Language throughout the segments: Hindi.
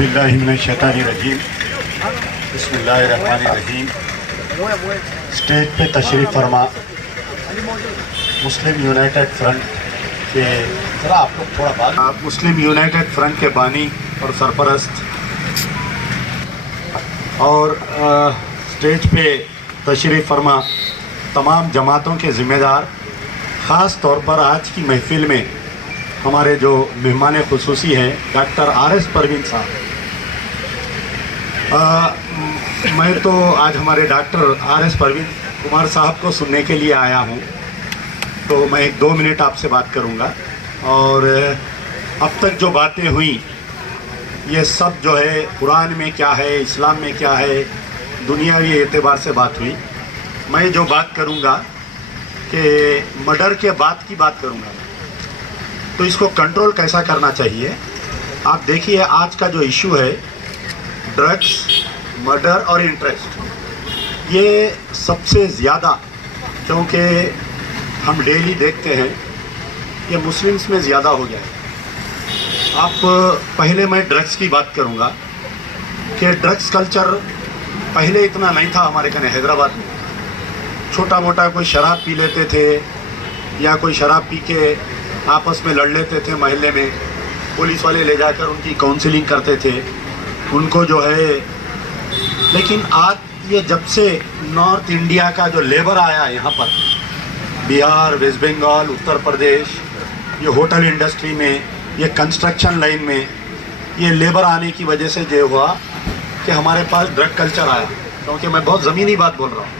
औज़ुबिल्लाहिमिनश्शैतानिर्रजीम बिस्मिल्लाहिर्रहमानिर्रहीम। स्टेज पे तशरीफ़ फरमा मुस्लिम यूनाइटेड फ्रंट के ज़रा आप लोग थोड़ा बात मुस्लिम यूनाइटेड फ्रंट के बानी और सरपरस्त और स्टेज पे तशरीफ़ फरमा तमाम जमातों के ज़िम्मेदार, ख़ास तौर पर आज की महफ़िल में हमारे जो मेहमान खुसूसी हैं डॉक्टर आर.एस. परवीन साहब। मैं तो आज हमारे डॉक्टर आर.एस. परवीन कुमार साहब को सुनने के लिए आया हूँ, तो मैं 2 मिनट आपसे बात करूँगा। और अब तक जो बातें हुई ये सब जो है कुरान में क्या है, इस्लाम में क्या है, दुनियावी एतबार से बात हुई। मैं जो बात करूँगा कि मर्डर के बाद की बात करूँगा, तो इसको कंट्रोल कैसा करना चाहिए। आप देखिए आज का जो इशू है ड्रग्स, मर्डर और इंटरेस्ट, ये सबसे ज़्यादा, क्योंकि हम डेली देखते हैं ये मुस्लिम्स में ज़्यादा हो गया है। आप पहले मैं ड्रग्स की बात करूँगा कि ड्रग्स कल्चर पहले इतना नहीं था हमारे कने हैदराबाद में। छोटा मोटा कोई शराब पी लेते थे या कोई शराब पी के आपस में लड़ लेते थे मोहल्ले में, पुलिस वाले ले जाकर उनकी काउंसलिंग करते थे उनको जो है। लेकिन आज ये जब से नॉर्थ इंडिया का जो लेबर आया यहाँ पर, बिहार, वेस्ट बंगाल, उत्तर प्रदेश, ये होटल इंडस्ट्री में, ये कंस्ट्रक्शन लाइन में ये लेबर आने की वजह से जो हुआ कि हमारे पास ड्रग कल्चर आया। क्योंकि मैं बहुत ज़मीनी बात बोल रहा हूँ,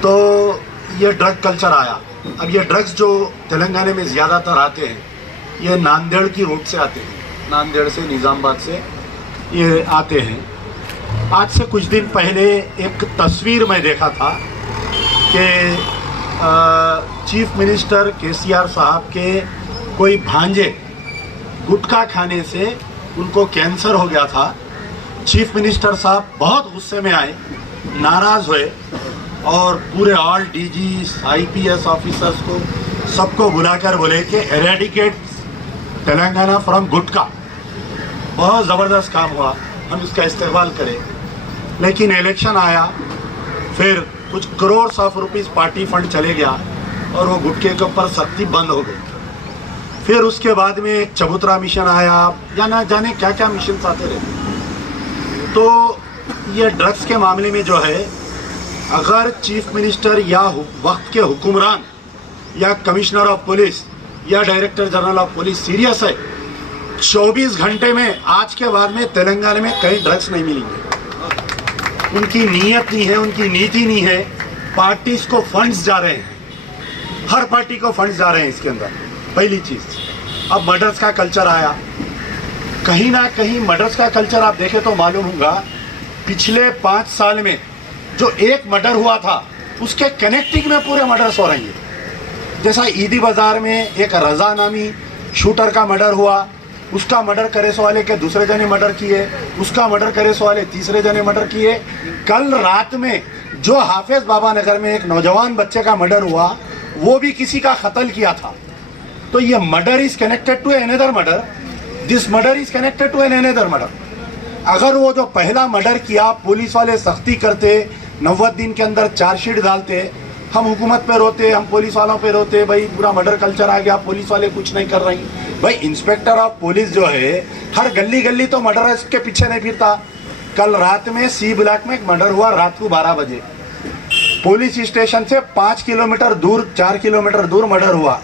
तो ये ड्रग कल्चर आया। अब ये ड्रग्स जो तेलंगाना में ज़्यादातर आते हैं ये नांदेड़ की रूट से आते हैं, नांदेड़ से, निज़ामाबाद से ये आते हैं। आज से कुछ दिन पहले एक तस्वीर मैं देखा था कि चीफ मिनिस्टर केसीआर साहब के कोई भांजे गुटखा खाने से उनको कैंसर हो गया था। चीफ मिनिस्टर साहब बहुत गुस्से में आए, नाराज़ हुए और पूरे ऑल डीजी, आईपीएस ऑफिसर्स को सबको बुलाकर बोले कि एरेडिकेट तेलंगाना फ्रॉम गुटखा। बहुत ज़बरदस्त काम हुआ, हम इसका इस्तेमाल करें। लेकिन इलेक्शन आया, फिर कुछ crore of rupees party fund चले गया और वो गुटखे के ऊपर सख्ती बंद हो गई। फिर उसके बाद में एक चबूतरा मिशन आया या ना जाने क्या क्या मिशन आते रहे। तो ये ड्रग्स के मामले में जो है, अगर चीफ मिनिस्टर या वक्त के हुक्मरान या कमिश्नर ऑफ पुलिस या director general of police serious है, 24 घंटे में आज के बाद में तेलंगाना में कहीं ड्रग्स नहीं मिलेंगे। उनकी नीयत नहीं है, उनकी नीति नहीं है। पार्टीज को फंड्स जा रहे हैं, हर पार्टी को फंड्स जा रहे हैं इसके अंदर, पहली चीज़। अब मर्डर्स का कल्चर आया, कहीं ना कहीं मर्डर्स का कल्चर आप देखें तो मालूम होगा पिछले 5 साल में जो एक मर्डर हुआ था उसके कनेक्टिंग में पूरे मर्डर्स हो रही है। जैसा ईदी बाज़ार में एक रज़ा नामी शूटर का मर्डर हुआ, उसका मर्डर करे सो वाले के दूसरे जने मर्डर किए, उसका मर्डर करे सो वाले तीसरे जने मर्डर किए। कल रात में जो हाफिज बाबा नगर में एक नौजवान बच्चे का मर्डर हुआ, वो भी किसी का कत्ल किया था। तो ये murder is connected to another murder, this murder is connected to another murder. अगर वो जो पहला मर्डर किया पुलिस वाले सख्ती करते, 90 दिन के अंदर चार्जशीट डालते, हम हुकूमत पे रोते, हम पुलिस वालों पे रोते, भाई पूरा मर्डर कल्चर आ गया, पुलिस वाले कुछ नहीं कर रही। भाई इंस्पेक्टर ऑफ पुलिस जो है हर गली गली तो मर्डर के पीछे नहीं फिरता। कल रात में सी ब्लॉक में एक मर्डर हुआ रात को 12 बजे, पुलिस स्टेशन से 5 किलोमीटर दूर, 4 किलोमीटर दूर मर्डर हुआ।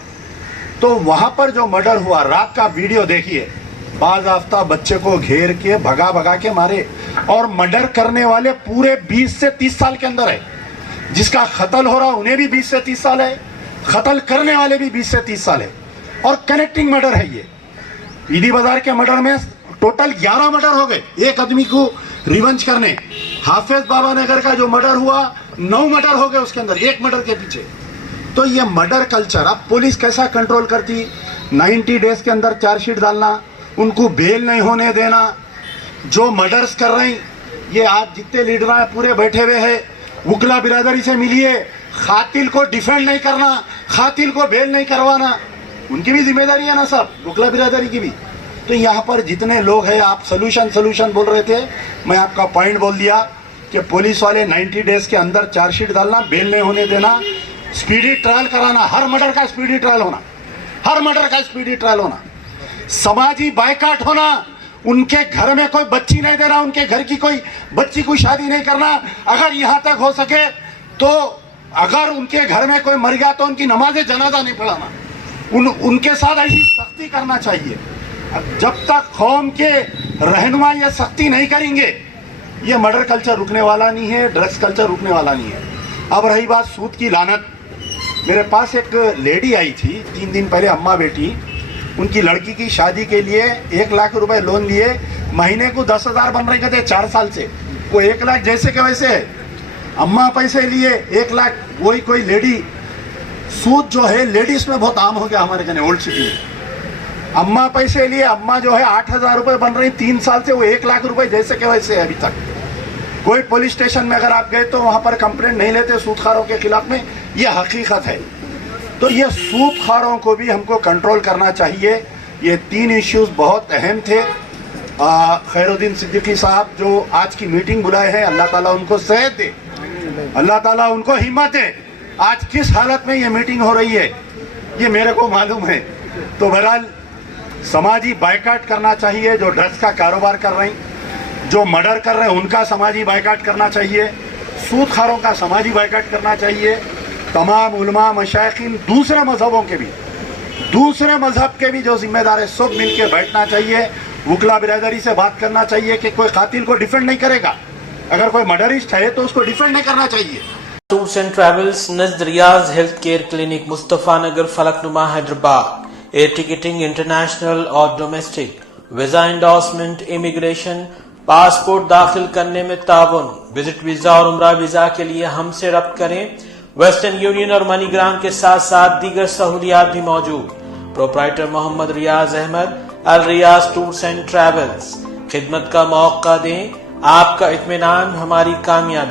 तो वहाँ पर जो मर्डर हुआ, रात का वीडियो देखिए, बाज़ाफ्ता बच्चे को घेर के भगा भगा के मारे, और मर्डर करने वाले पूरे 20 से 30 साल के अंदर है। जिसका कत्ल हो रहा उन्हें भी 20 से 30 साल है, कत्ल करने वाले भी 20 से 30 साल है, और कनेक्टिंग मर्डर है ये। ईदी बाजार के मर्डर में टोटल 11 मर्डर हो गए एक आदमी को रिवेंज करने। हाफिज बाबा नगर का जो मर्डर हुआ 9 मर्डर हो गए उसके अंदर, एक मर्डर के पीछे। तो ये मर्डर कल्चर अब पुलिस कैसा कंट्रोल करती, 90 डेज के अंदर चार्जशीट डालना, उनको बेल नहीं होने देना। जो मर्डर्स कर रही, ये आज जितने लीडर हैं पूरे बैठे हुए हैं, वकला बिरादरी से मिलिए, खातिल को डिफेंड नहीं करना, खातिल को बेल नहीं करवाना, उनकी भी जिम्मेदारी है ना सब, वकला बिरादरी की भी। तो यहाँ पर जितने लोग हैं, आप सोल्यूशन बोल रहे थे, मैं आपका पॉइंट बोल दिया कि पुलिस वाले 90 डेज के अंदर चार्जशीट डालना, बेल नहीं होने देना, स्पीडी ट्रायल कराना, हर मर्डर का स्पीडी ट्रायल होना, हर मर्डर का स्पीडी ट्रायल होना, समाजी बायकाट होना, उनके घर में कोई बच्ची नहीं देना, उनके घर की कोई बच्ची को शादी नहीं करना, अगर यहाँ तक हो सके तो अगर उनके घर में कोई मर गया तो उनकी नमाज जनाजा नहीं पढ़ाना, उनके साथ ऐसी सख्ती करना चाहिए। जब तक कौम के रहनुमा ये सख्ती नहीं करेंगे, ये मर्डर कल्चर रुकने वाला नहीं है, ड्रग्स कल्चर रुकने वाला नहीं है। अब रही बात सूद की लानत, मेरे पास एक लेडी आई थी 3 दिन पहले, अम्मा बेटी, उनकी लड़की की शादी के लिए 1 लाख रुपए लोन लिए, महीने को 10,000 बन रहे थे 4 साल से, वो 1 लाख जैसे के वैसे है। अम्मा पैसे लिए 1 लाख, वही कोई लेडी, सूद जो है लेडीज में बहुत आम हो गया हमारे कहने ओल्ड सिटी में। अम्मा पैसे लिए, अम्मा जो है 8,000 रुपए बन रही 3 साल से, वो 1 लाख रुपए जैसे के वैसे है अभी तक। कोई पुलिस स्टेशन में अगर आप गए तो वहां पर कंप्लेंट नहीं लेते सूदखारों के खिलाफ में, ये हकीकत है। तो ये सूदखारों को भी हमको कंट्रोल करना चाहिए। ये 3 इश्यूज बहुत अहम थे। खैरुद्दीन सिद्दीकी साहब जो आज की मीटिंग बुलाए हैं, अल्लाह ताला उनको सेहत दे, अल्लाह ताला उनको हिम्मत दे। आज किस हालत में ये मीटिंग हो रही है ये मेरे को मालूम है। तो बहरहाल समाजी बायकाट करना चाहिए, जो ड्रग्स का कारोबार कर रहे हैं, जो मर्डर कर रहे हैं उनका समाजी बायकाट करना चाहिए, सूदखारों का समाजी बायकाट करना चाहिए। तमाम उलमा मशाइखीन दूसरे मजहबों के भी, दूसरे मजहब के भी जो जिम्मेदार है, सब मिलके बैठना चाहिए, वकला बिरादरी से बात करना चाहिए कि कोई कातिल को डिफेंड नहीं करेगा, अगर कोई मर्डरिस्ट है तो उसको डिफेंड नहीं करना चाहिए। Tours and travels Najd Riyadh health care clinic, Mustafa Nagar, Falaknuma, Hyderabad. Air ticketing international और domestic, visa endorsement, immigration, passport दाखिल करने में ताउन। विजिट वीजा और उम्रा वीजा के लिए हमसे रब्त करें। वेस्टर्न यूनियन और मनीग्राम के साथ साथ दीगर सहूलियात भी मौजूद। Proprietor Mohammad Riyaz Ahmed, Al Riyaz tours and travels. खिदमत का मौका दें, आपका इत्मीनान हमारी कामयाबी।